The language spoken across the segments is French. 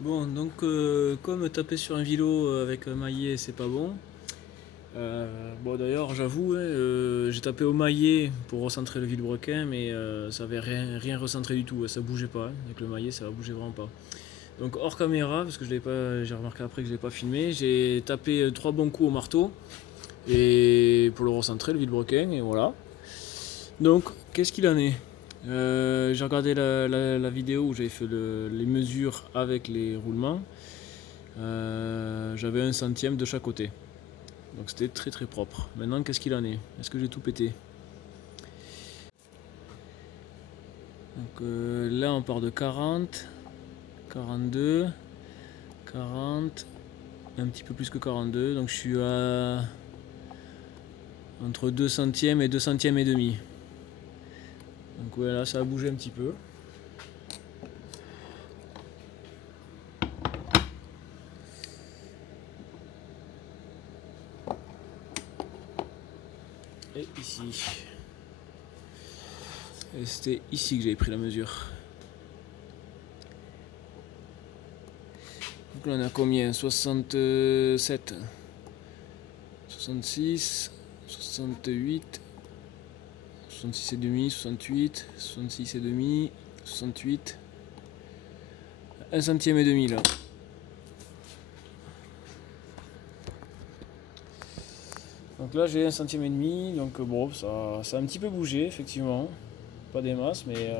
Bon, donc comme taper sur un vélo avec un maillet, c'est pas bon. Bon, d'ailleurs, j'avoue, hein, j'ai tapé au maillet pour recentrer le vilebrequin, mais ça avait rien recentré du tout, ça bougeait pas, hein. Avec le maillet, ça bougeait vraiment pas. Donc hors caméra, parce que je l'ai pas, j'ai remarqué après que je l'ai pas filmé, j'ai tapé trois bons coups au marteau et pour le recentrer, le vilebrequin, et voilà. Donc, qu'est-ce qu'il en est? J'ai regardé la vidéo où j'avais fait les mesures avec les roulements. J'avais un centième de chaque côté. Donc c'était très très propre. Maintenant, qu'est-ce qu'il en est? Est-ce que j'ai tout pété? Donc là, on part de 40, 42, 40, un petit peu plus que 42. Donc je suis à entre 2 centièmes et 2 centièmes et demi. Donc ouais, là, ça a bougé un petit peu. Et ici. Et c'était ici que j'avais pris la mesure. Donc là, on a combien? 67, 66, 68, 66 et demi, 68, 66 et demi, 68, 1 centième et demi là. Donc là j'ai 1 centième et demi, donc bon, ça a un petit peu bougé effectivement, pas des masses, mais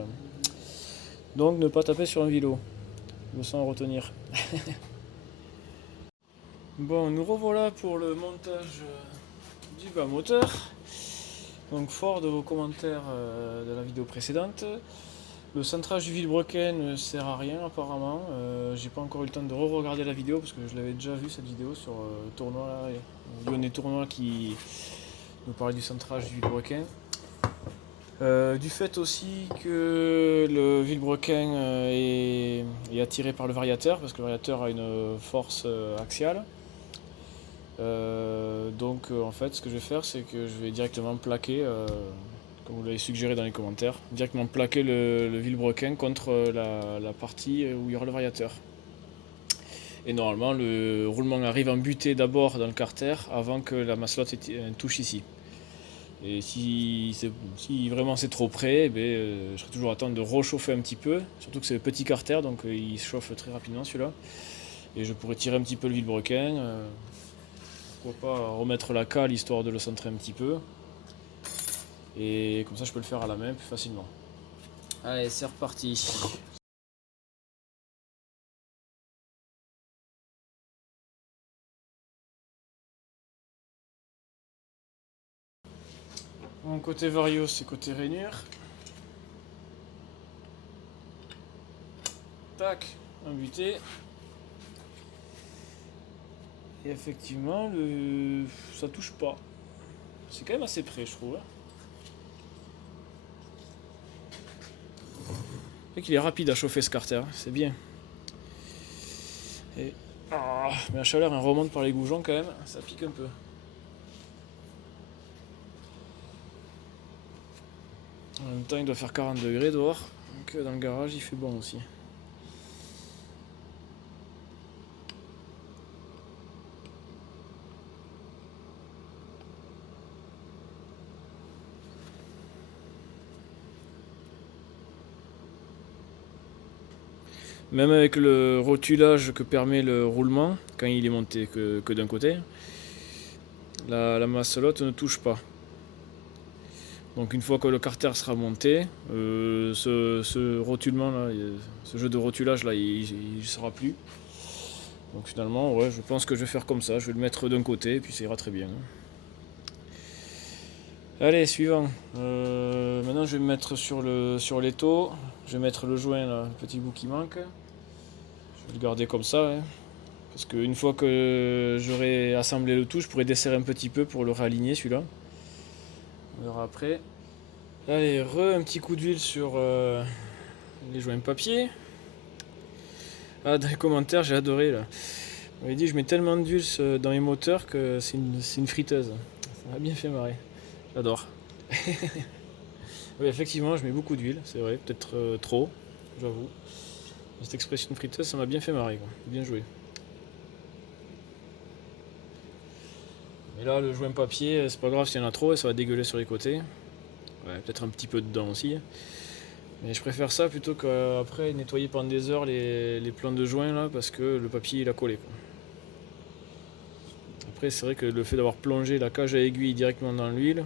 donc ne pas taper sur un vélo, leçon à retenir. Bon, nous revoilà pour le montage du bas moteur. Donc fort de vos commentaires de la vidéo précédente, le centrage du vilebrequin ne sert à rien apparemment. J'ai pas encore eu le temps de re-regarder la vidéo parce que je l'avais déjà vu cette vidéo sur le tournoi là, Lyonnais Tournoi qui nous parlait du centrage du vilebrequin. Du fait aussi que le vilebrequin est attiré par le variateur parce que le variateur a une force axiale. Donc en fait ce que je vais faire c'est que je vais directement plaquer, comme vous l'avez suggéré dans les commentaires, directement plaquer le vilebrequin contre la partie où il y aura le variateur. Et normalement le roulement arrive en butée d'abord dans le carter avant que la masselotte touche ici. Et si vraiment c'est trop près, je serai toujours à temps de rechauffer un petit peu, surtout que c'est le petit carter donc il se chauffe très rapidement celui-là. Et je pourrais tirer un petit peu le vilebrequin. Pourquoi pas remettre la cale histoire de le centrer un petit peu. Et comme ça je peux le faire à la main plus facilement. Allez, c'est reparti. Mon côté vario c'est côté rainure. Tac, un buté. Et effectivement ça touche pas. C'est quand même assez près je trouve. C'est qu'il est rapide à chauffer ce carter, c'est bien. Et... mais la chaleur elle remonte par les goujons quand même, ça pique un peu. En même temps il doit faire 40 degrés dehors, donc dans le garage il fait bon aussi. Même avec le rotulage que permet le roulement, quand il est monté que d'un côté, la masselotte ne touche pas. Donc une fois que le carter sera monté, ce rotulement là, ce jeu de rotulage là, il sera plus. Donc finalement, ouais, je pense que je vais faire comme ça. Je vais le mettre d'un côté et puis ça ira très bien. Allez, suivant. Maintenant, je vais me mettre sur l'étau. Je vais mettre le joint là, le petit bout qui manque. Je vais le garder comme ça, hein. Parce qu'une fois que j'aurai assemblé le tout, je pourrai desserrer un petit peu pour le réaligner celui-là. On verra après. Allez, un petit coup d'huile sur les joints papier. Ah, dans les commentaires, j'ai adoré là. On m'avait dit je mets tellement d'huile dans mes moteurs que c'est une friteuse. Ça m'a bien fait marrer. J'adore. Oui, effectivement, je mets beaucoup d'huile, c'est vrai, peut-être trop, j'avoue. Cette expression friteuse, ça m'a bien fait marrer, quoi. Bien joué. Mais là, le joint papier, c'est pas grave s'il y en a trop, ça va dégueuler sur les côtés. Ouais, peut-être un petit peu dedans aussi. Mais je préfère ça plutôt qu'après nettoyer pendant des heures les plans de joint là, parce que le papier il a collé, quoi. Après, c'est vrai que le fait d'avoir plongé la cage à aiguille directement dans l'huile,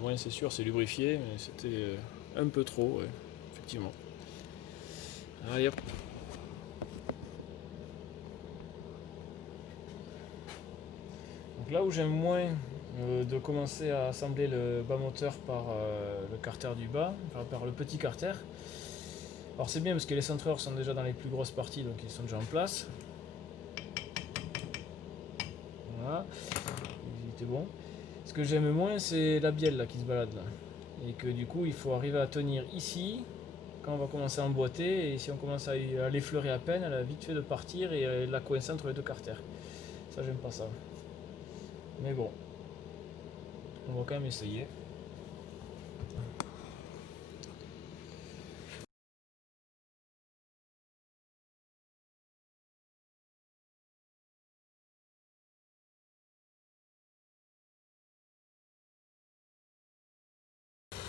ouais, c'est sûr, c'est lubrifié, mais c'était un peu trop, ouais, effectivement. Allez hop. Donc là où j'aime moins de commencer à assembler le bas moteur par le carter du bas, par le petit carter. Alors c'est bien parce que les centreurs sont déjà dans les plus grosses parties, donc ils sont déjà en place. Voilà, il était bon. Ce que j'aime moins, c'est la bielle là qui se balade là. Et que du coup il faut arriver à tenir ici quand on va commencer à emboîter, et si on commence à l'effleurer à peine, elle a vite fait de partir et la coincer entre les deux carters. Ça j'aime pas ça. Mais bon, on va quand même essayer.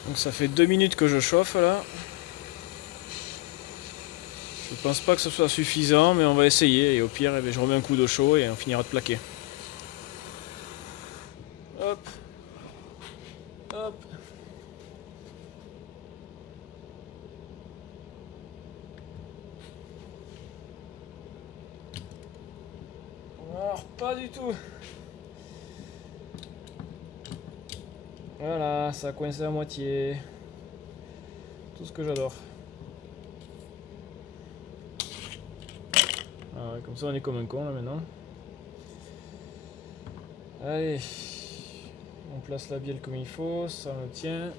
Donc ça fait 2 minutes que je chauffe là. Je pense pas que ce soit suffisant, mais on va essayer, et au pire je remets un coup d'eau chaud et on finira de plaquer. Hop, hop. Alors, pas du tout. Voilà, ça a coincé à moitié. Tout ce que j'adore. Ah ouais, comme ça on est comme un con là maintenant. Allez, on place la bielle comme il faut, ça me tient.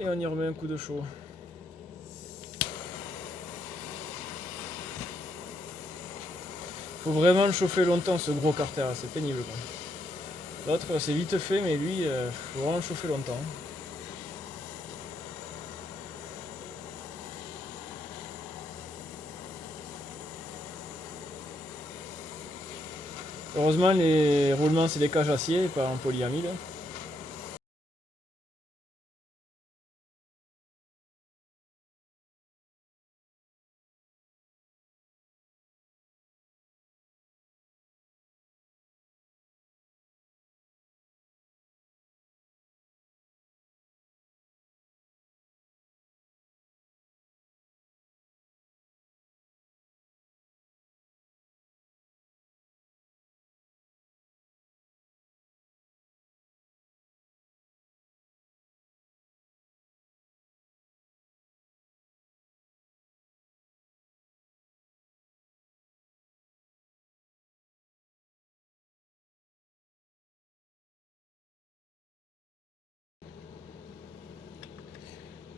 Et on y remet un coup de chaud. Faut vraiment le chauffer longtemps ce gros carter, c'est pénible quoi. L'autre c'est vite fait, mais lui, faut vraiment le chauffer longtemps. Heureusement les roulements c'est des cages acier, pas en polyamide.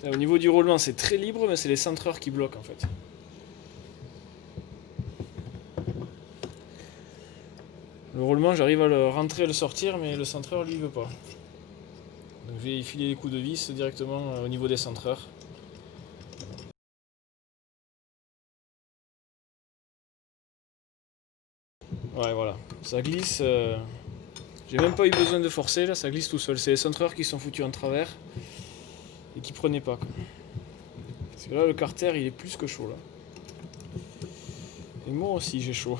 Au niveau du roulement c'est très libre, mais c'est les centreurs qui bloquent en fait. Le roulement j'arrive à le rentrer et le sortir, mais le centreur lui veut pas. Donc je vais filer les coups de vis directement au niveau des centreurs. Ouais voilà, ça glisse. J'ai même pas eu besoin de forcer là, ça glisse tout seul. C'est les centreurs qui sont foutus en travers et qui prenaient pas quoi. Parce que là le carter il est plus que chaud là. Et moi aussi j'ai chaud.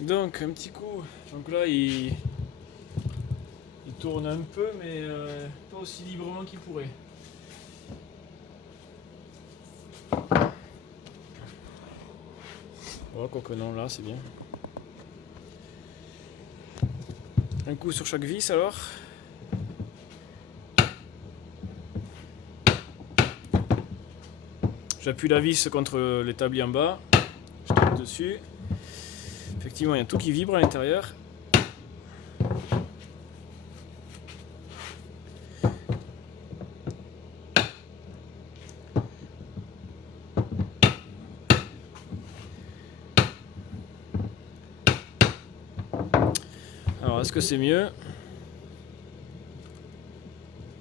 Donc un petit coup, donc là il tourne un peu, mais pas aussi librement qu'il pourrait. Oh, quoique non, là c'est bien. Un coup sur chaque vis alors. J'appuie la vis contre l'établi en bas, je tape dessus. Effectivement, il y a tout qui vibre à l'intérieur. Alors, est-ce que c'est mieux?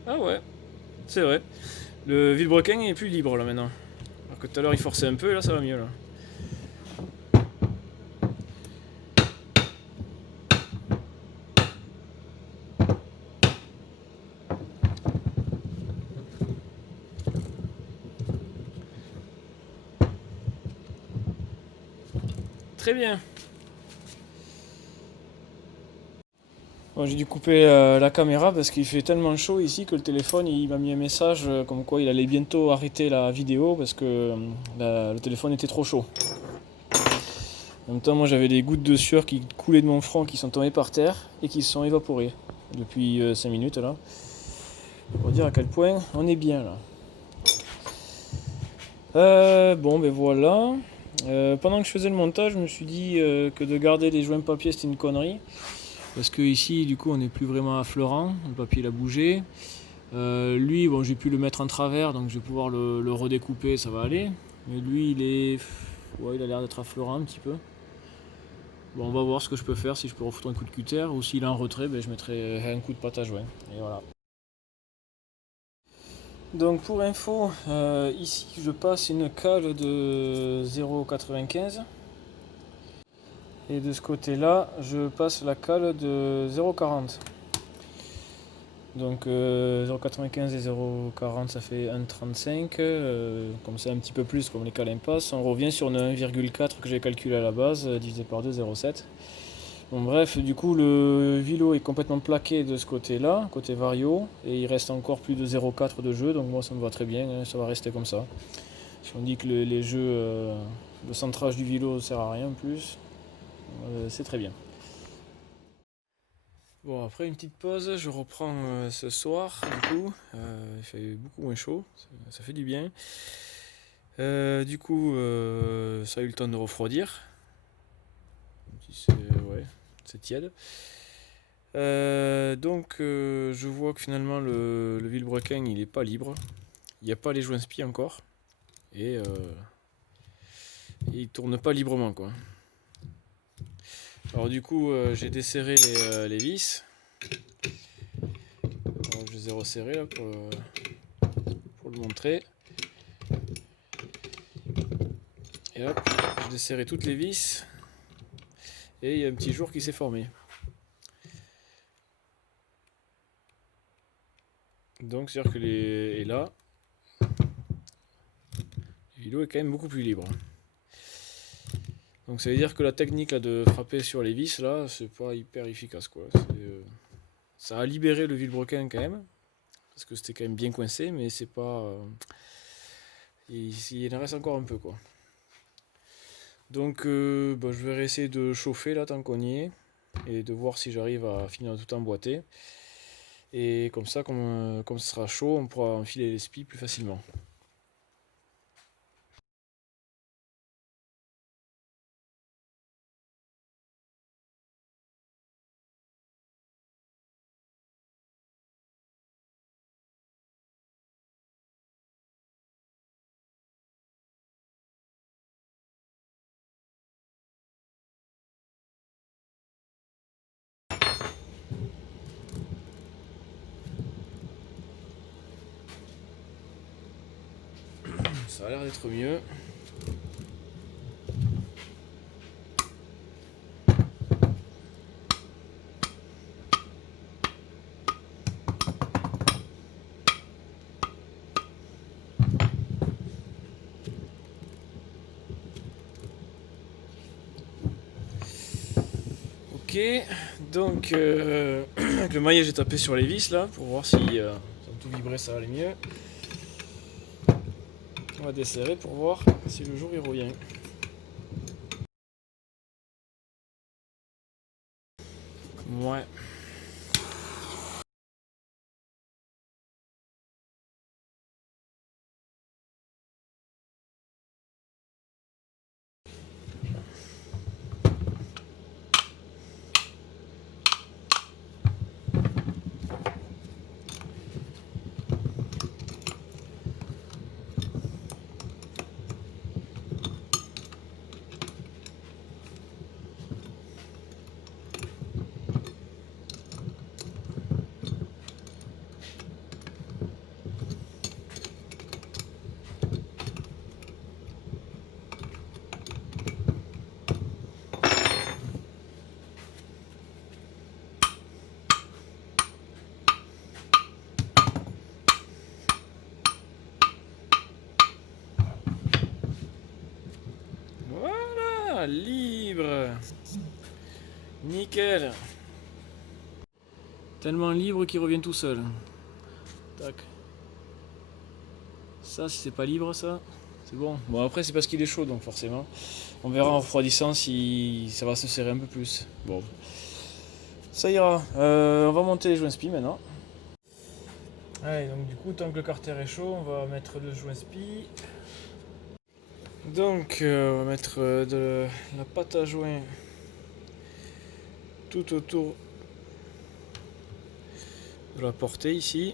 Ah ouais, c'est vrai. Le vilebrequin est plus libre là maintenant. Alors que tout à l'heure il forçait un peu et là ça va mieux là. Très bien. Bon, j'ai dû couper la caméra parce qu'il fait tellement chaud ici que le téléphone il m'a mis un message comme quoi il allait bientôt arrêter la vidéo parce que le téléphone était trop chaud. En même temps, moi j'avais des gouttes de sueur qui coulaient de mon front qui sont tombées par terre et qui se sont évaporées depuis 5 minutes là. Pour dire à quel point on est bien là. Bon ben voilà. Pendant que je faisais le montage, je me suis dit que de garder les joints papier c'était une connerie. Parce que ici du coup on n'est plus vraiment affleurant, le papier il a bougé. Lui bon j'ai pu le mettre en travers donc je vais pouvoir le redécouper, ça va aller. Mais lui il est. Ouais, il a l'air d'être affleurant un petit peu. Bon on va voir ce que je peux faire, si je peux refoutre un coup de cutter ou s'il est en retrait, ben, je mettrai un coup de pâte à joint. Et voilà. Donc pour info, ici je passe une cale de 0,95 et de ce côté là je passe la cale de 0,40. Donc 0,95 et 0,40 ça fait 1,35, comme c'est un petit peu plus comme les cales impasses, on revient sur le 1,4 que j'ai calculé à la base, divisé par 2, 0,7. Bon bref, du coup le vilo est complètement plaqué de ce côté-là, côté vario, et il reste encore plus de 0,4 de jeu, donc moi ça me va très bien, hein, ça va rester comme ça. Si on dit que les jeux, le centrage du vilo sert à rien en plus, c'est très bien. Bon après une petite pause, je reprends ce soir du coup, il fait beaucoup moins chaud, ça fait du bien. Du coup ça a eu le temps de refroidir, ouais, c'est tiède. Donc je vois que finalement le vilebrequin il est pas libre. Il n'y a pas les joints spi encore. Et il tourne pas librement quoi. Alors du coup j'ai desserré les vis. Alors, je les ai resserrés là pour le montrer. Et hop, j'ai desserré toutes les vis. Et il y a un petit jour qui s'est formé. Donc c'est-à-dire que et là, le vilo est quand même beaucoup plus libre. Donc ça veut dire que la technique là, de frapper sur les vis là, c'est pas hyper efficace quoi. Ça a libéré le vilebrequin quand même, parce que c'était quand même bien coincé, mais c'est pas. Il en reste encore un peu quoi. Donc bah, je vais réessayer de chauffer là tant qu'on y est, et de voir si j'arrive à finir de tout emboîter. Et comme ça, comme ce sera chaud, on pourra enfiler les spies plus facilement. Ça a l'air d'être mieux. Ok, donc avec le maillet j'ai tapé sur les vis là pour voir si sans tout vibrer ça allait mieux. On va desserrer pour voir si le jour il revient. Ouais. nickel. Tellement libre qu'il revient tout seul. Tac. Ça, si c'est pas libre, ça, c'est bon. Bon, après, c'est parce qu'il est chaud, donc forcément. On verra en refroidissant si ça va se serrer un peu plus. Bon. Ça ira. On va monter les joints spi maintenant. Allez, donc du coup, tant que le carter est chaud, on va mettre le joint spi. Donc, on va mettre de la pâte à joint tout autour de la portée ici.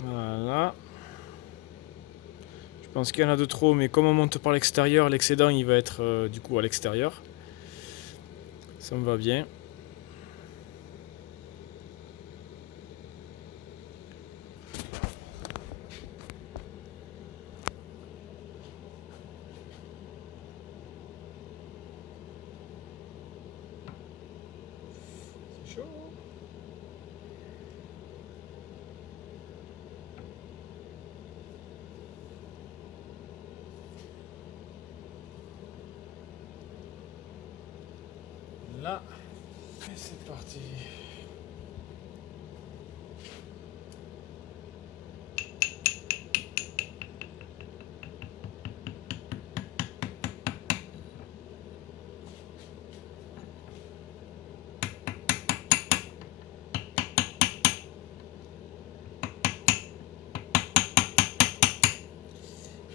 Voilà. Je pense qu'il y en a de trop, mais comme on monte par l'extérieur, l'excédent il va être du coup à l'extérieur. Ça me va bien. C'est chaud. Là, et c'est parti.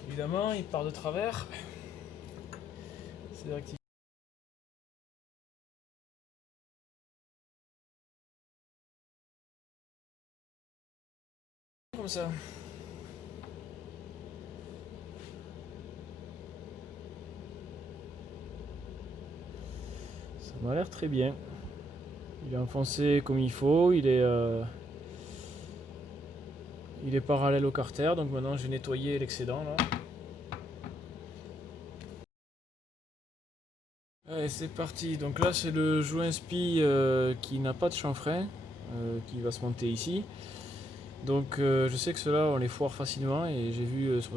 Évidemment, il part de travers. C'est actif. Comme ça. Ça m'a l'air très bien. Il est enfoncé comme il faut, il est parallèle au carter, donc maintenant j'ai nettoyé l'excédent là. Allez, c'est parti. Donc là c'est le joint spi qui n'a pas de chanfrein, qui va se monter ici. Donc je sais que ceux-là on les foire facilement et j'ai vu sur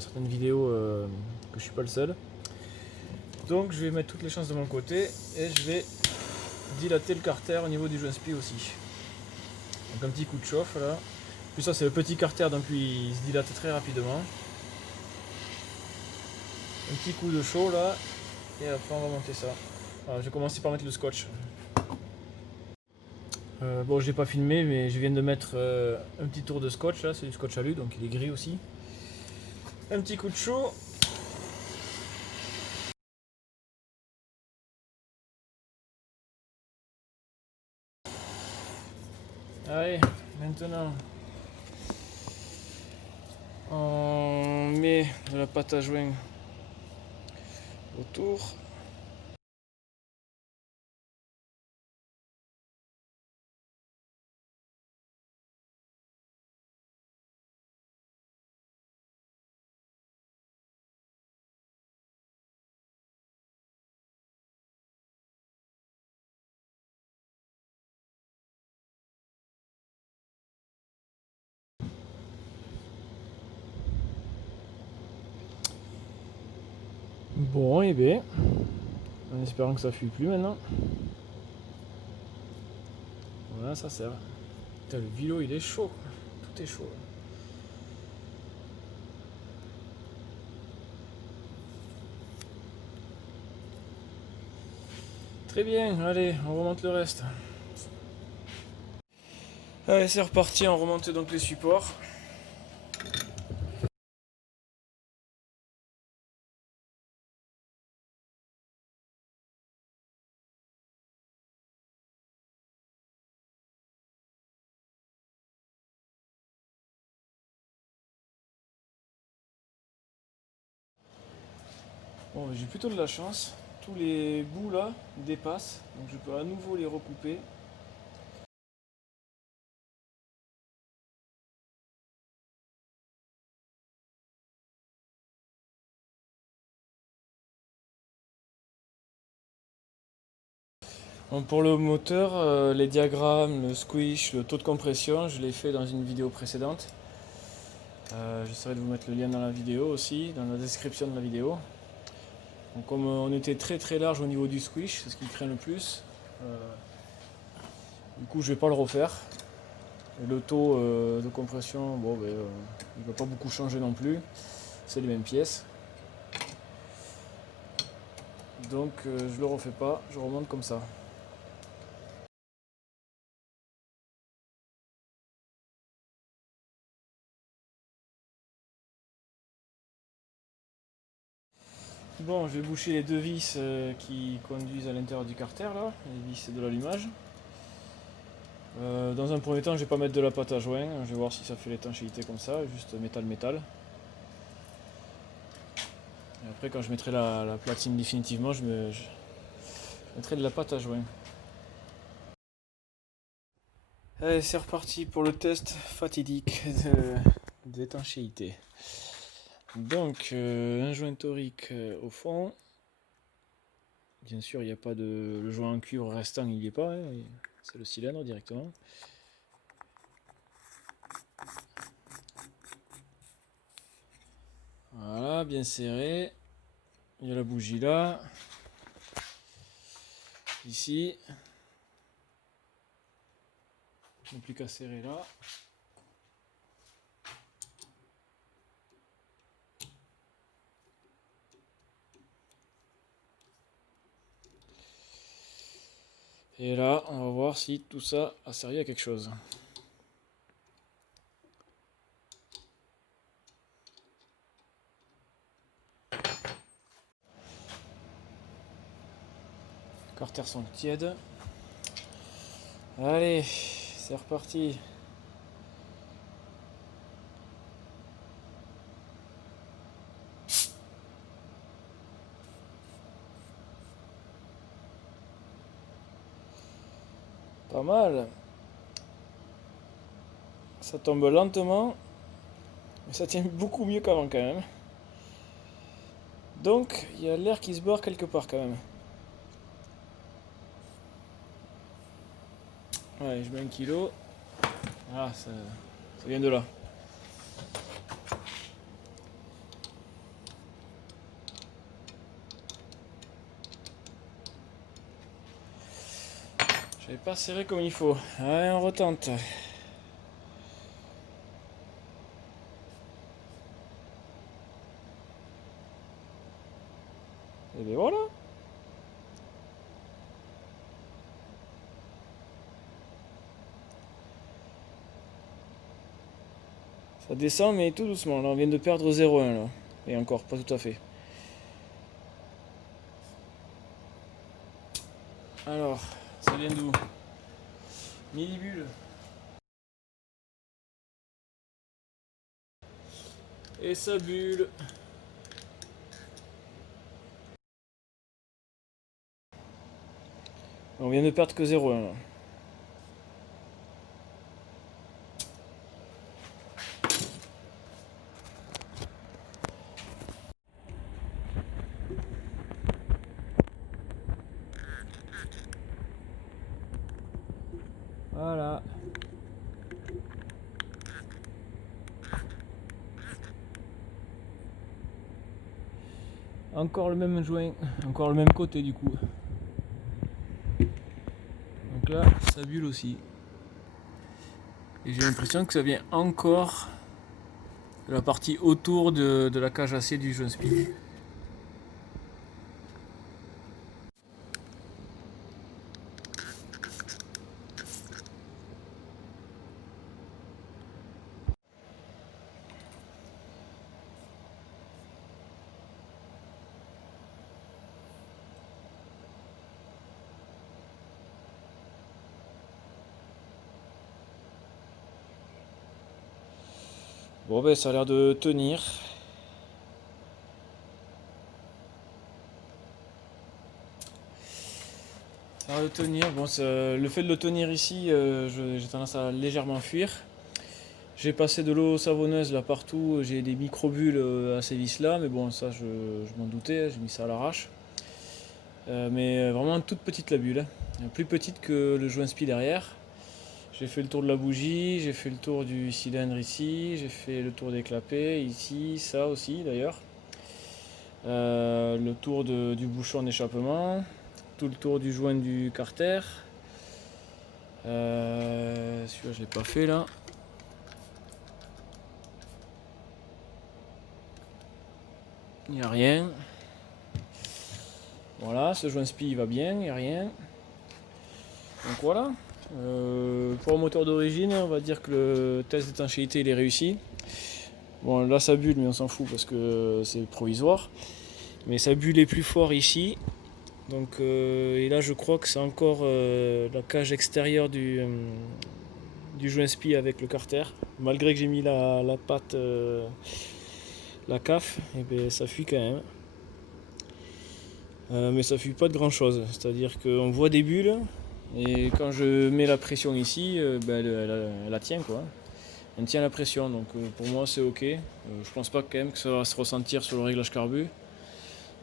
certaines vidéos que je suis pas le seul. Donc je vais mettre toutes les chances de mon côté et je vais dilater le carter au niveau du joint spi aussi. Donc un petit coup de chauffe là. Puis ça c'est le petit carter, donc lui il se dilate très rapidement. Un petit coup de chaud là et après on va monter ça. Alors, je vais commencer par mettre le scotch. Bon, je l'ai pas filmé, mais je viens de mettre un petit tour de scotch là, c'est du scotch alu, donc il est gris aussi. Un petit coup de chaud. Allez, maintenant on met de la pâte à joint autour. Bon, et bien, en espérant que ça fuit plus maintenant. Voilà, ça sert. Putain, le vilo il est chaud, tout est chaud. Très bien, allez, on remonte le reste. Allez, c'est reparti, on remonte donc les supports. Bon, j'ai plutôt de la chance. Tous les bouts là dépassent, donc je peux à nouveau les recouper. Bon, pour le moteur, les diagrammes, le squish, le taux de compression, je l'ai fait dans une vidéo précédente. J'essaierai de vous mettre le lien dans la vidéo aussi, dans la description de la vidéo. Donc, comme on était très large au niveau du squish, c'est ce qui craint le plus. Du coup, je vais pas le refaire. Et le taux de compression, bon, il ne va pas beaucoup changer non plus. C'est les mêmes pièces. Donc, je le refais pas, je remonte comme ça. Bon, je vais boucher les deux vis qui conduisent à l'intérieur du carter, là, les vis de l'allumage. Dans un premier temps, je vais pas mettre de la pâte à joint, je vais voir si ça fait l'étanchéité comme ça, juste métal-métal. Et après, quand je mettrai la platine définitivement, je mettrai de la pâte à joint. Allez, c'est reparti pour le test fatidique d'étanchéité. Donc, un joint torique au fond. Bien sûr, il n'y a pas de. Le joint en cuivre restant, il n'y est pas. Hein, c'est le cylindre directement. Voilà, bien serré. Il y a la bougie là. Ici. Il n'y a plus qu'à serrer là. Et là, on va voir si tout ça a servi à quelque chose. Les carters sont tièdes. Allez, c'est reparti. Pas mal. Ça tombe lentement, mais ça tient beaucoup mieux qu'avant quand même. Donc, il y a l'air qui se barre quelque part quand même. Allez, je mets 1 kg. Ah, ça vient de là. J'avais pas serré comme il faut. Allez, on retente. Et bien voilà. Ça descend mais tout doucement. Là, on vient de perdre 0,1 là. Et encore, pas tout à fait. Alors, ça vient d'où? Millibule. Et sa bulle. On vient de perdre que 0,1 là. Voilà. Encore le même joint, encore le même côté du coup. Donc là, ça bulle aussi. Et j'ai l'impression que ça vient encore de la partie autour de la cage acier du joint speed. Bon ben ça a l'air de tenir. Ça a l'air de tenir. Bon, le fait de le tenir ici, j'ai tendance à légèrement fuir. J'ai passé de l'eau savonneuse là partout, j'ai des microbules à ces vis là, mais bon ça je m'en doutais, j'ai mis ça à l'arrache. mais vraiment toute petite la bulle, hein. Plus petite que le joint spi derrière. J'ai fait le tour de la bougie, j'ai fait le tour du cylindre ici, j'ai fait le tour des clapets ici, ça aussi d'ailleurs. Le tour du bouchon d'échappement, tout le tour du joint du carter. Celui-là je l'ai pas fait là. Il n'y a rien. Voilà, ce joint spi il va bien, il n'y a rien. Donc voilà. Pour un moteur d'origine, on va dire que le test d'étanchéité il est réussi. Bon là ça bulle mais on s'en fout parce que c'est provisoire. Mais ça bulle est plus fort ici. Donc et là je crois que c'est encore la cage extérieure du joint spi avec le carter. Malgré que j'ai mis la patte, la CAF, et bien ça fuit quand même. Mais ça fuit pas de grand chose. C'est-à-dire qu'on voit des bulles. Et quand je mets la pression ici, ben elle la tient quoi. Elle tient la pression, donc pour moi c'est ok. Je pense pas quand même que ça va se ressentir sur le réglage carbu.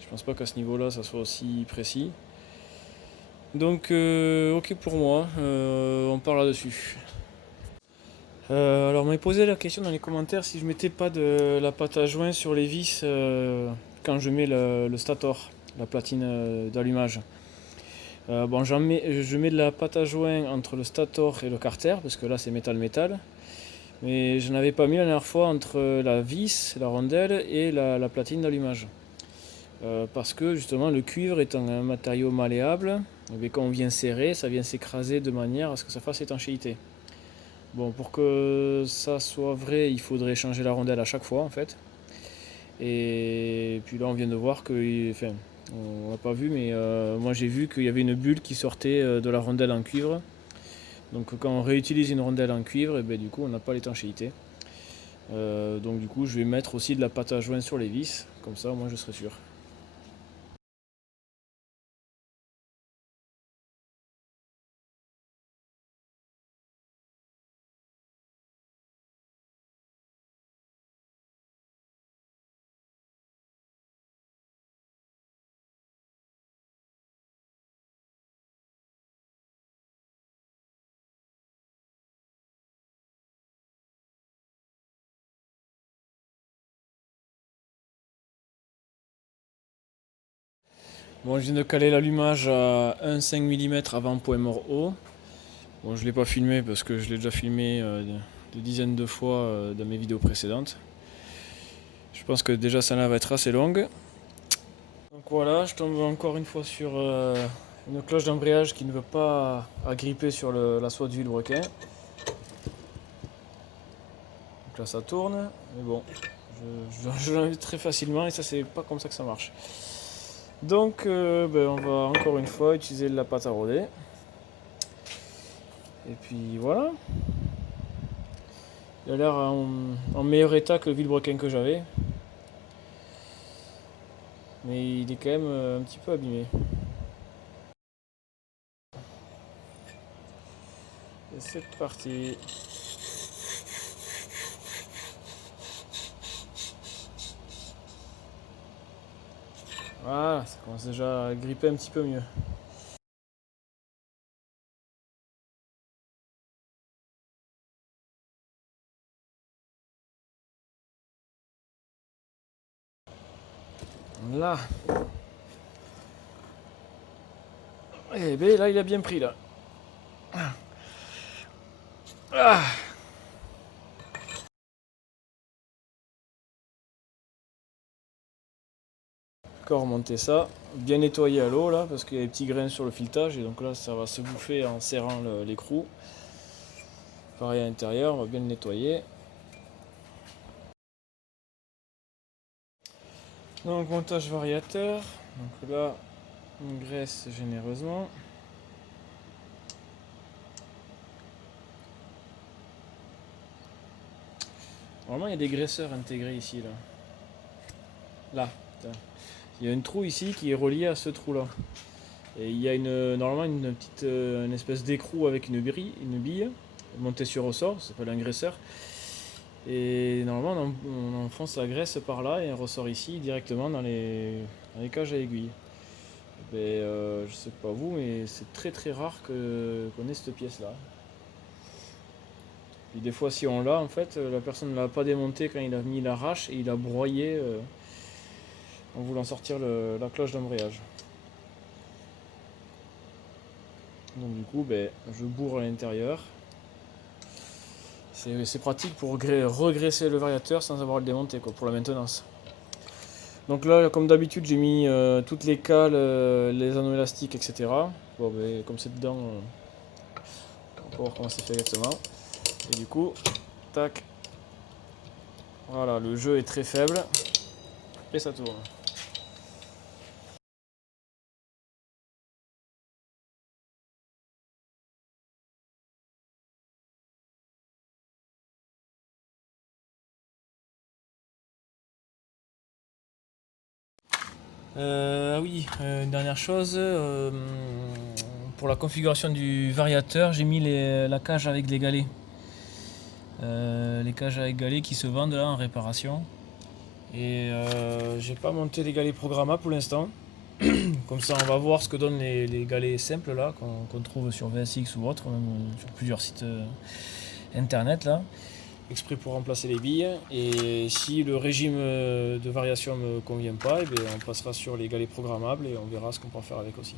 Je pense pas qu'à ce niveau-là ça soit aussi précis. Donc ok pour moi, on parle là-dessus. Alors on m'a posé la question dans les commentaires si je mettais pas de la pâte à joint sur les vis quand je mets le stator, la platine d'allumage. Bon, je mets de la pâte à joint entre le stator et le carter, parce que là c'est métal-métal. Mais je n'avais pas mis la dernière fois entre la vis, la rondelle et la platine d'allumage. Parce que justement le cuivre étant un matériau malléable, et quand on vient serrer, ça vient s'écraser de manière à ce que ça fasse étanchéité. Bon, pour que ça soit vrai, il faudrait changer la rondelle à chaque fois en fait. Et puis là on vient de voir que, enfin, on n'a pas vu, mais moi j'ai vu qu'il y avait une bulle qui sortait de la rondelle en cuivre. Donc quand on réutilise une rondelle en cuivre, et ben, du coup on n'a pas l'étanchéité. Donc du coup je vais mettre aussi de la pâte à joint sur les vis, comme ça moi je serai sûr. Bon, je viens de caler l'allumage à 1,5 mm avant point mort haut. Bon, je ne l'ai pas filmé parce que je l'ai déjà filmé des dizaines de fois dans mes vidéos précédentes. Je pense que déjà ça va être assez longue. Donc voilà, je tombe encore une fois sur une cloche d'embrayage qui ne veut pas agripper sur la soie de vilebrequin. Donc là ça tourne, mais bon, je l'enlève très facilement et ça c'est pas comme ça que ça marche. Donc ben, on va encore une fois utiliser la pâte à rôder. Et puis voilà. Il a l'air en meilleur état que le vilebrequin que j'avais. Mais il est quand même un petit peu abîmé. Et c'est parti. Voilà, ça commence déjà à gripper un petit peu mieux. Là. Eh bien là il a bien pris là. Ah. Encore remonter ça, bien nettoyer à l'eau là parce qu'il y a des petits grains sur le filetage et donc là ça va se bouffer en serrant l'écrou. Pareil à l'intérieur, on va bien le nettoyer. Donc montage variateur, donc là on graisse généreusement. Normalement il y a des graisseurs intégrés ici là. Là, il y a une trou ici qui est reliée à ce trou là. Et il y a normalement une espèce d'écrou avec une bille montée sur ressort, ça s'appelle un graisseur. Et normalement on enfonce la graisse par là et on ressort ici directement dans les cages à aiguilles. Mais je sais pas vous, mais c'est très rare qu'on ait cette pièce là. Et des fois si on l'a en fait, la personne ne l'a pas démonté quand il a mis l'arrache et il a broyé en voulant sortir la cloche d'embrayage. Donc du coup je bourre à l'intérieur. C'est pratique pour regresser le variateur sans avoir à le démonter quoi, pour la maintenance. Donc là, comme d'habitude, j'ai mis toutes les cales, les anneaux élastiques, etc. Bon, comme c'est dedans, on va voir comment c'est fait exactement. Et du coup, tac. Voilà, le jeu est très faible. Et ça tourne. Ah oui, une dernière chose, pour la configuration du variateur, j'ai mis la cage avec les galets. Les cages avec galets qui se vendent là en réparation. Et j'ai pas monté les galets programmables pour l'instant. Comme ça, on va voir ce que donnent les galets simples là qu'on trouve sur VSX ou autre, même sur plusieurs sites internet là, exprès pour remplacer les billes. Et si le régime de variation me convient pas, on passera sur les galets programmables et on verra ce qu'on peut faire avec aussi.